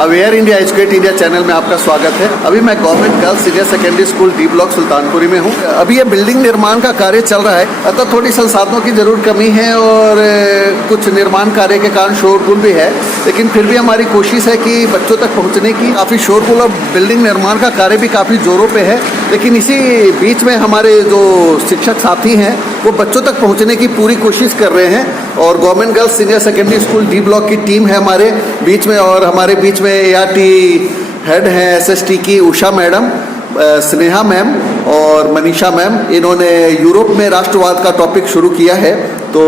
Aware India educate India channel में आपका स्वागत है। अभी मैं government girls senior secondary school D block Sultanpuri में हूँ। अभी ये बिल्डिंग निर्माण का कार्य चल रहा है, अतः थोड़ी संसाधनों की जरूर कमी है और कुछ निर्माण कार्य के कारण शोरगुल भी है, लेकिन फिर भी हमारी कोशिश है कि बच्चों तक पहुँचने की। काफ़ी शोरगुल और बिल्डिंग निर्माण का कार्य भी काफ़ी जोरों पे है, लेकिन इसी बीच में हमारे जो शिक्षक साथी हैं वो बच्चों तक पहुँचने की पूरी कोशिश कर रहे हैं। और government girls senior secondary school D block की टीम है हमारे बीच में, और हमारे बीच में ART हेड हैं SST की उषा मैडम, स्नेहा मैम और मनीषा मैम। इन्होंने यूरोप में राष्ट्रवाद का टॉपिक शुरू किया है, तो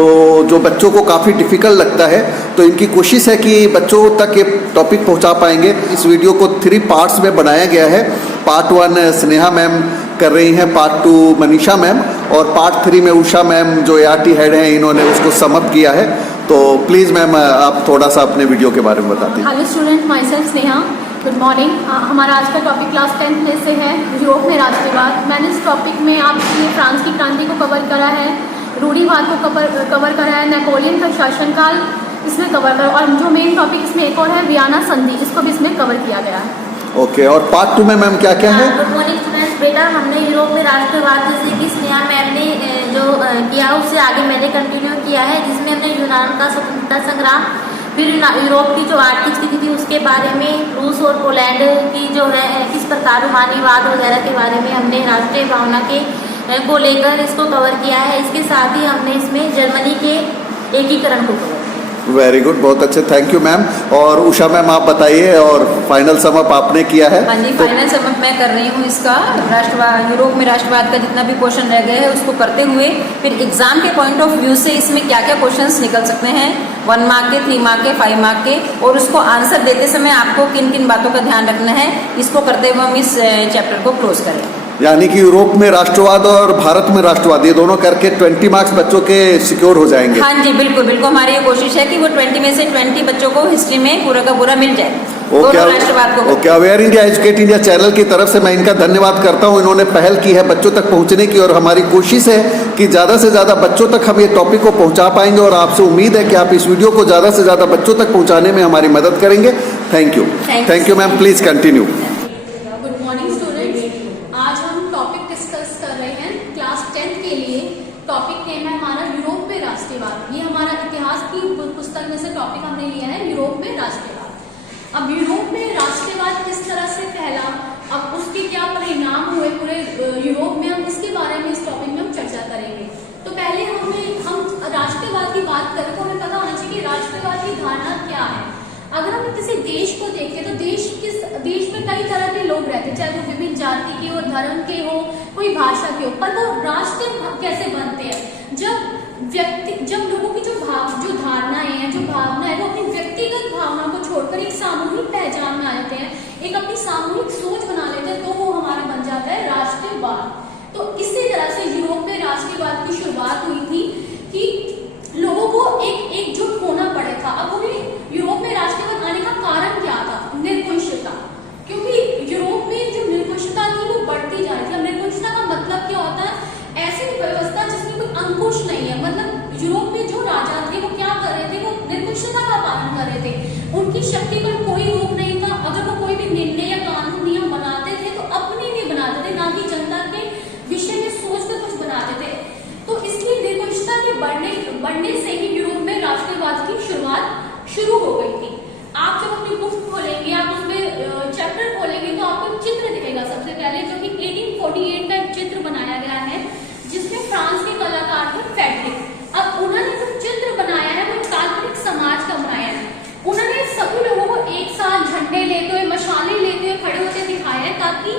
जो बच्चों को काफ़ी डिफ़िकल्ट लगता है, तो इनकी कोशिश है कि बच्चों तक ये टॉपिक पहुंचा पाएंगे। इस वीडियो को 3 पार्ट्स में बनाया गया है। पार्ट 1 स्नेहा मैम कर रही हैं, पार्ट 2 मनीषा मैम, और पार्ट 3 में उषा मैम जो ART हेड हैं इन्होंने उसको समअप किया है। तो प्लीज़ मैम आप थोड़ा सा अपने वीडियो के बारे में बताते हैं। Hello student, my self Sneha, good morning. हमारा आज का टॉपिक क्लास 10th में से है यूरोप में राष्ट्रवाद। मैंने इस टॉपिक में आपके लिए फ्रांस की क्रांति को कवर करा है, रूढ़िवाद को कवर करा है, नेपोलियन का शासनकाल इसमें कवर करा, और जो मेन टॉपिक इसमें एक और है वियना संधि, इसको भी इसमें कवर किया गया है। ओके, और पार्ट 2 में मैम क्या क्या है? Good morning students. बेटा हमने यूरोप में राष्ट्रवाद जैसे कि स्नेहा मैम ने जो किया उससे आगे मैंने कंटिन्यू किया है, जिसमें हमने यूनान का स्वतंत्रता संग्राम, फिर यूरोप की जो आर्थिक स्थिति थी उसके बारे में, रूस और पोलैंड की जो है किस प्रकार रोमानीवाद वगैरह के बारे में हमने राष्ट्रीय भावना के को लेकर इसको कवर किया है। इसके साथ ही हमने इसमें जर्मनी के एकीकरण को कवर किया। वेरी गुड, बहुत अच्छे, थैंक यू मैम। और उषा मैम आप बताइए, और फाइनल समअप आपने किया है? हाँ जी, फाइनल समअप मैं कर रही हूँ इसका। राष्ट्रवाद, यूरोप में राष्ट्रवाद का जितना भी क्वेश्चन रह गए हैं उसको करते हुए फिर एग्जाम के पॉइंट ऑफ व्यू से इसमें क्या क्या क्वेश्चंस निकल सकते हैं, 1 मार्क के, 3 मार्क के, 5 मार्क के, और उसको आंसर देते समय आपको किन किन बातों का ध्यान रखना है, इसको करते हुए हम इस चैप्टर को क्लोज करें। यानी कि यूरोप में राष्ट्रवाद और भारत में राष्ट्रवाद, ये दोनों करके 20 मार्क्स बच्चों के सिक्योर हो जाएंगे। हाँ जी, बिल्कुल बिल्कुल, हमारी ये कोशिश है कि वो 20 में से 20 बच्चों को हिस्ट्री में पूरा का पूरा मिल जाए। Okay, aware India educate India channel की तरफ से मैं इनका धन्यवाद करता हूँ। इन्होंने पहल की है बच्चों तक पहुँचने की, और हमारी कोशिश है कि ज़्यादा से ज़्यादा बच्चों तक हम ये टॉपिक को पहुँचा पाएंगे, और आपसे उम्मीद है कि आप इस वीडियो को ज़्यादा से ज़्यादा बच्चों तक पहुँचाने में हमारी मदद करेंगे। Thank you ma'am, please continue. Good morning students, आज हम टॉपिक डिस्कस कर रहे हैं क्लास 10th के लिए। टॉपिक नेम है हमारा यूरोप में राष्ट्रवाद। ये हमारा इतिहास की पुस्तक में से टॉपिक हमने लिया है, यूरोप में राष्ट्रवाद। अब यूरोप में राष्ट्रवाद किस तरह से फैला, अब उसके क्या परिणाम हुए पूरे यूरोप में, हम इसके बारे में इस टॉपिक में हम चर्चा करेंगे। तो पहले हम राष्ट्रवाद की बात करें तो हमें पता होना चाहिए कि राष्ट्रवाद की धारणा क्या है। अगर हम किसी देश को देखें तो देश में कई तरह के लोग रहते हैं, चाहे वो विभिन्न जाति के हो, धर्म के हो, कोई भाषा के हो, पर वो राष्ट्र कैसे बनते हैं? जब लोगों की जो धारणाएं हैं, जो भावना है, वो अपनी व्यक्तिगत भावना को छोड़कर एक सामूहिक पहचान में आ जाते हैं, एक अपनी सामूहिक सोच बना लेते हैं, तो वो हमारा बन जाता है राष्ट्रवाद। तो इसी तरह से यूरोप में राष्ट्रवाद की शुरुआत हुई थी कि लोगों को एकजुट होना पड़ा था। अब उन्हें यूरोप में राष्ट्रवाद आने का कारण क्या था? निर्भुषता। क्योंकि यूरोप में जो निर्भुषता थी वो बढ़ती जा रही थी। निर्भुषता का मतलब क्या होता है? ऐसी व्यवस्था जिसमें कोई अंकुश नहीं है। मतलब यूरोप में जो राजा थे वो क्या कर रहे थे? वो निर्भुषता का पालन कर रहे थे, उनकी शक्ति पर कोई रोक नहीं था। अगर वो कोई भी निर्णय या कानून नियम बनाते थे तो अपने लिए बनाते थे, ना कि जनता के विषय में सोच कर कुछ बनाते थे। तो इसलिए निर्भुषता के बढ़ने से ही यूरोप में राष्ट्रवाद की शुरुआत शुरू हो गई थी। आप जब अपनी बुक खोलेंगे, आप उसमें चैप्टर खोलेंगे तो आपको एक चित्र दिखेगा सबसे पहले, जो कि 1848 का एक चित्र बनाया गया है, जिसमें फ्रांस के कलाकार थे फ्रेडरिक। अब उन्होंने जो चित्र बनाया है वो काल्पनिक समाज का बनाया है। उन्होंने सभी लोगों को एक साथ झंडे लेते हुए, मशालें लेते हुए खड़े होते दिखाया है, ताकि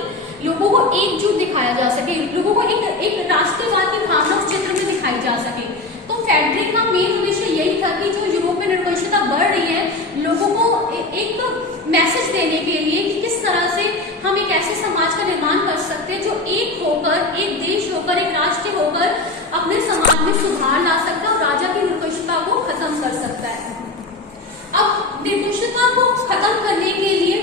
लोगों को एकजुट दिखाया जा सके, लोगों को एक राष्ट्रवाद की भावना उस चित्र में दिखाई जा सके। तो फ्रेडरिक का मेन उद्देश्य यही था कि जो यूरोप में निर्भुषता बढ़ रही है, लोगों को एक मैसेज देने के लिए कि किस तरह से हम एक ऐसे समाज का निर्माण कर सकते हैं जो एक होकर, एक देश होकर, एक राष्ट्र होकर अपने समाज में सुधार ला सकता है और राजा की निर्भुषता को खत्म कर सकता है। अब निर्भुषता को खत्म करने के लिए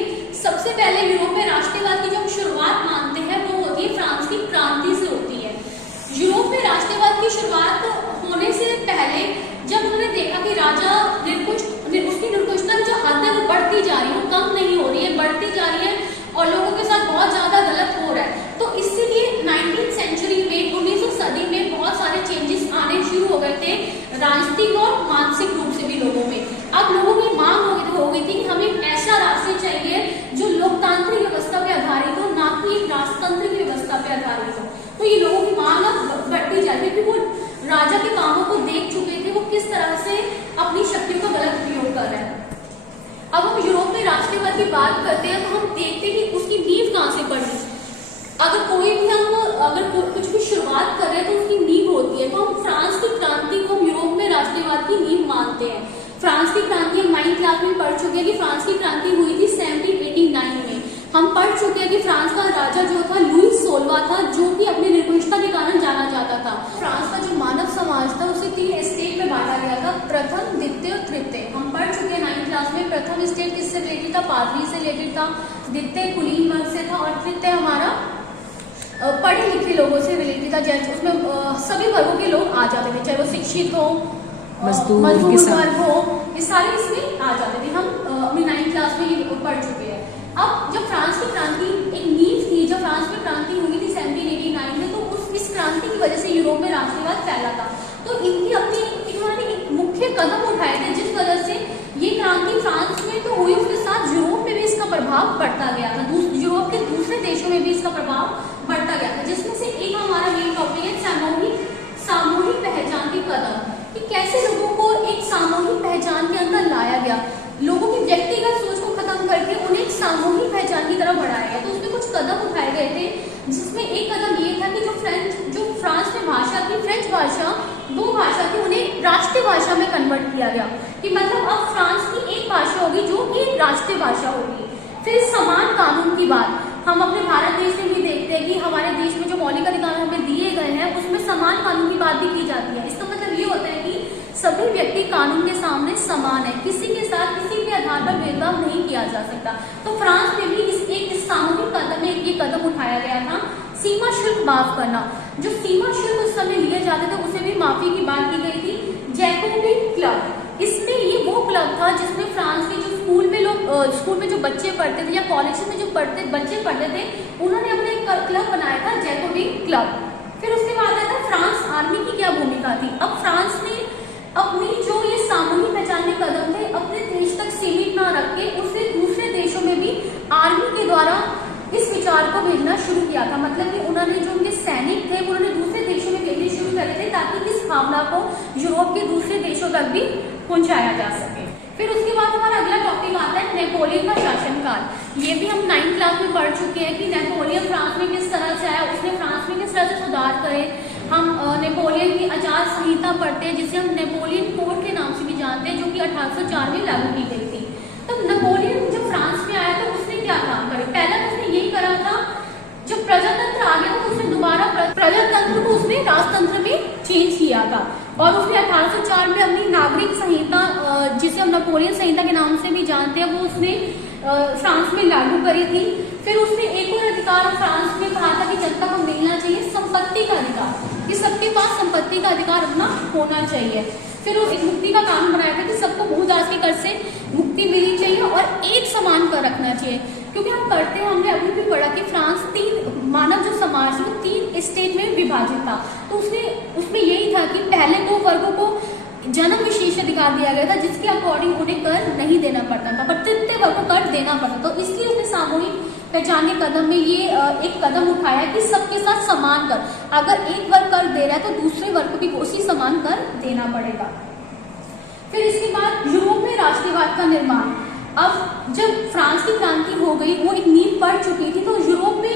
सबसे पहले यूरोप में राष्ट्रवाद की जो शुरुआत मानते हैं वो होती है फ्रांस की क्रांति से होती है। यूरोप में राष्ट्रवाद की शुरुआत होने से पहले जब उन्होंने देखा कि राजा उसकी निर्भुषता की जो हद है वो बढ़ती जा रही है, वो कम नहीं हो बढ़ती जा रही है और लोगों के साथ बहुत ज्यादा गलत हो रहा है। तो इसीलिए 19वीं सेंचुरी में 19वीं सदी में बहुत सारे चेंजेस आने शुरू हो गए थे राजनीतिक और मानसिक रूप से भी लोगों में। अब लोगों की मांग हो गई थी कि हमें ऐसा राष्ट्र चाहिए जो लोकतांत्रिक व्यवस्था पे आधारित हो, ना कि एक राजतांत्रिक व्यवस्था पे आधारित हो। तो ये लोगों की मांग अब बढ़ती जा रही है क्योंकि वो राजा के कामों को देख चुके थे, वो किस तरह से अपनी शक्तियों का गलत प्रयोग कर रहे हैं। अब हम यूरोप में राष्ट्रवाद की बात करते हैं तो हम देखते हैं कि उसकी नींव कहां से पड़ी। अगर कोई भी कुछ भी शुरुआत कर रहे हैं तो उसकी नींव होती है। तो हम फ्रांस की क्रांति को यूरोप में राष्ट्रवाद की नींव मानते हैं। फ्रांस की क्रांति हम 9वीं क्लास में पढ़ चुके हैं कि फ्रांस की क्रांति हुई थी 1789 में। हम पढ़ चुके हैं कि फ्रांस का राजा जो था लुई 16वां था, जो कि अपनी निर्भुजता के कारण जाना जाता था। फ्रांस का जो मानव समाज था उसे 3 स्टेट में बांटा गया था, प्रथम, द्वितीय और तृतीय। हम पढ़ चुके हैं 9वीं क्लास में। प्रथम स्टेट किससे रिलेटेड था? पादरी से रिलेटेड था। द्वितीय कुलीन वर्ग से था और तृतीय हमारा पढ़े लिखे लोगों से रिलेटेड था, जैसे उसमें सभी वर्गों के लोग आ जाते थे, चाहे वो शिक्षित हो, मजदूर वर्ग हो, ये सारे इसमें आ जाते थे। हम अपनी 9वीं क्लास में ये पढ़ चुके हैं। अब जब फ्रांस की क्रांति एक नींव थी, जब फ्रांस में क्रांति हुई थी 1789 में, तो इस क्रांति की वजह से यूरोप में राष्ट्रवाद फैला था। तो इन्होंने एक मुख्य कदम उठाए थे जिस वजह से ये क्रांति फ्रांस में तो हुई, उसके साथ यूरोप में भी इसका प्रभाव बढ़ता गया था। यूरोप के दूसरे देशों में भी इसका प्रभाव बढ़ता गया था, जिसमें से एक हमारा मेन टॉपिक है सामूहिक पहचान के कदम, कि कैसे लोगों को एक सामूहिक पहचान के अंदर लाया गया, लोगों की व्यक्तिगत सोच को खत्म करके उन्हें एक सामूहिक पहचान की तरफ बढ़ाया गया। तो उसमें कुछ कदम उठाए गए थे, जिसमें एक कदम ये था कि जो फ्रांस में भाषा थी, फ्रेंच भाषा, 2 भाषा थी, उन्हें राष्ट्रीय भाषा में कन्वर्ट किया गया, कि मतलब अब फ्रांस की एक भाषा होगी जो कि एक राष्ट्रीय भाषा होगी। फिर समान कानून की बात हम अपने भारत देश में भी देखते हैं कि हमारे देश में जो मौलिक अधिकार हमें दिए गए हैं उसमें समान कानून की बात भी की जाती है। इसका मतलब ये होता है कि सभी व्यक्ति कानून के सामने समान है, किसी के साथ किसी के आधार पर भेदभाव नहीं किया जा सकता। तो फ्रांस में भी इस सामूहिक कदम में ये कदम उठाया गया था, सीमा शुल्क माफ करना। जो सीमा शुल्क उस समय लिए जाते थे उसे भी माफी की बात की गई थी। जैकोबिन क्लब, इसमें ये वो क्लब था जिसमें फ्रांस के जो स्कूल में जो बच्चे पढ़ते थे या कॉलेज में जो बच्चे पढ़ते थे, उन्होंने अपना एक क्लब बनाया था, जैकोबिन क्लब। फिर उसके बाद आया था फ्रांस आर्मी की क्या भूमिका थी। अब फ्रांस ने अपनी जो ये सामूहिक पहचान के कदम थे अपने देश तक सीमित ना रख के उसे दूसरे देशों में भी आर्मी के द्वारा इस विचार को भेजना शुरू किया था। मतलब कि उन्होंने जो उनके सैनिक थे उन्होंने दूसरे देशों में भेजने शुरू करे थे ताकि इस भावना को यूरोप के दूसरे देशों तक भी पहुंचाया जा सके। फिर उसके बाद हमारा अगला टॉपिक आता है नेपोलियन का शासनकाल। ये भी हम 9वीं क्लास में पढ़ चुके हैं कि नेपोलियन फ्रांस में किस तरह से आया, उसने फ्रांस में किस तरह से सुधार करे। हम नेपोलियन की आचार संहिता पढ़ते हैं जिसे हम नेपोलियन कोड के नाम से भी जानते हैं, जो कि 1804 में लागू की गई थी। तो नेपोलियन जब फ्रांस में आया तो उसने क्या काम करे? पहला उसने यही करा था, जब प्रजातंत्र आ गया तो उसने दोबारा प्रजातंत्र को उसने राजतंत्र में चेंज किया था और उसने 1804 में अपनी नागरिक संहिता, जिसे हम नेपोलियन संहिता के नाम से भी जानते हैं, वो उसने फ्रांस में लागू करी थी। फिर उसने एक और अधिकार फ्रांस में कहा था कि जनता को मिलना चाहिए, संपत्ति का अधिकार, कि सबके पास संपत्ति का अधिकार अपना होना चाहिए। फिर वो एक मुक्ति का कानून बनाया था कि सबको भूदास के कर से मुक्ति मिलनी चाहिए और एक समान कर रखना चाहिए। क्योंकि हम पढ़ते हैं, हमने अभी भी पढ़ा कि फ्रांस 3 मानव जो समाज है वो 3 स्टेट में विभाजित था। तो उसमें यही था कि पहले 2 वर्गों को जन्म विशेष अधिकार दिया गया था जिसके अकॉर्डिंग उन्हें कर नहीं देना पड़ता था, पर तृतीय वर्ग को कर देना पड़ता। तो इसलिए उसने सामूहिक पहचान के कदम में ये एक कदम उठाया कि सबके साथ समान कर, अगर एक वर्ग कर दे रहा है तो दूसरे वर्ग को भी उसी समान कर देना पड़ेगा। फिर इसके बाद यूरोप में राष्ट्रवाद का निर्माण। अब जब फ्रांस की क्रांति हो गई, वो एक नींव पड़ चुकी थी, तो यूरोप में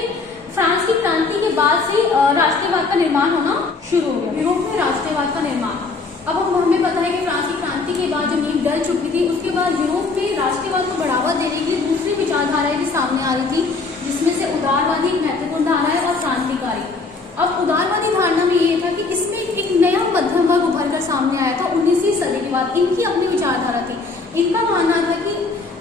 फ्रांस की क्रांति के बाद से राष्ट्रवाद का निर्माण होना शुरू हो गया। यूरोप में राष्ट्रवाद का निर्माण, अब हमें पता है कि फ्रांस की क्रांति के बाद जो नींव डल चुकी थी, उसके बाद यूरोप में राष्ट्रवाद को बढ़ावा देने की दूसरी विचारधाराएं भी सामने आ रही थी, जिसमें से उदारवादी एक महत्वपूर्ण धारणा है और क्रांतिकारी। अब उदारवादी धारणा में ये था कि इसमें एक नया मध्यम वर्ग उभर कर सामने आया था 19वीं सदी के बाद। इनकी अपनी विचारधारा थी, इनका मानना था कि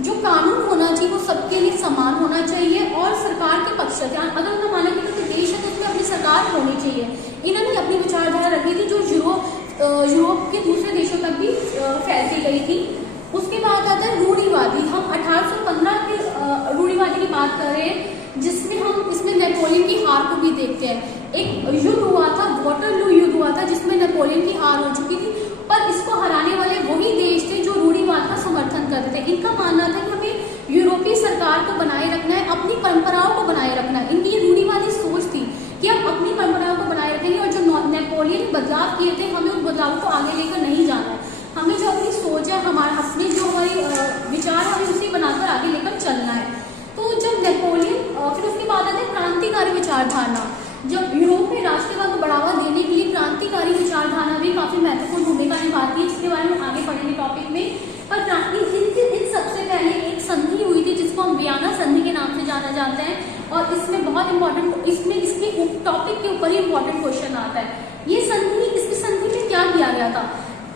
जो कानून होना चाहिए वो सबके लिए समान होना चाहिए और सरकार के पक्ष से, अगर उनका मानना कि तो देश है तो उसमें अपनी सरकार होनी चाहिए। इन्होंने अपनी विचारधारा रखी थी जो यूरोप के दूसरे देशों तक भी फैलती गई थी। उसके बाद आता है रूढ़िवादी। हम 1815 के रूढ़िवादी एक युद्ध हुआ था, वाटरलू युद्ध हुआ था, जिसमें नेपोलियन की हार हो चुकी थी, पर इसको हराने वाले वही देश थे जो रूढ़िवाद का समर्थन करते थे। इनका मानना था कि हमें यूरोपीय सरकार को बनाए रखना है, अपनी परंपराओं को बनाए रखना है। इनकी ये रूढ़िवादी सोच थी कि हम अपनी परंपराओं को बनाए रखेंगे और जो नेपोलियन बदलाव किए थे हमें उन बदलावों को आगे लेकर नहीं जाना है। हमें जो अपनी सोच है, हमारा अपने जो हमारी विचार हमें उसी बनाकर आगे लेकर चलना है। तो जब नेपोलियन फिर उसके बाद आते क्रांतिकारी विचारधारा। जब यूरोप में राष्ट्रवाद को बढ़ावा देने के लिए क्रांतिकारी विचारधारा भी काफी महत्वपूर्ण भूमिका निभाती है, जिसके बारे में आगे पढ़ेंगे टॉपिक में। पर इन सबसे पहले एक संधि हुई थी जिसको हम वियना संधि के नाम से जाना जाता है, और इसमें बहुत इंपॉर्टेंट, इसमें इसके टॉपिक के ऊपर ही इंपॉर्टेंट क्वेश्चन आता है। ये संधि, इसकी संधि में क्या किया गया था?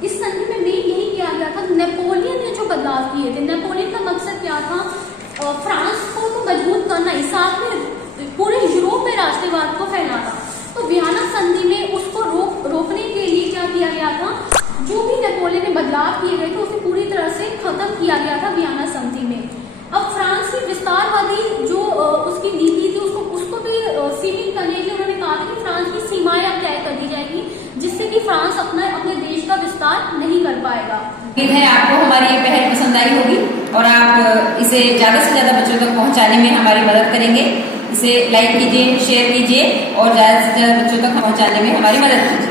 इस संधि में मेन यही किया गया था, नेपोलियन ने जो बदलाव किए थे, नेपोलियन का मकसद क्या था? फ्रांस को तो मजबूत करना ही, साथ में पूरे यूरोप में राष्ट्रवाद को फैलाना। तो वियना संधि में उसको रोकने के लिए क्या किया गया था? जो भी नेपोलियन ने बदलाव किए गए थे उसे पूरी तरह से खत्म किया गया था वियना संधि में। अब फ्रांस की विस्तारवादी जो उसकी नीति थी उसको भी सीमित करने के लिए उन्होंने कहा था कि फ्रांस की सीमाएं अब तय कर दी जाएगी, जिससे कि फ्रांस अपने देश का विस्तार नहीं कर पाएगा। उम्मीद है आपको हमारी ये पहल पसंद आई होगी और आप इसे ज्यादा से ज्यादा बच्चों तक पहुंचाने में हमारी मदद करेंगे। इसे लाइक कीजिए, शेयर कीजिए और ज्यादा से ज्यादा बच्चों तक पहुंचाने में हमारी मदद कीजिए।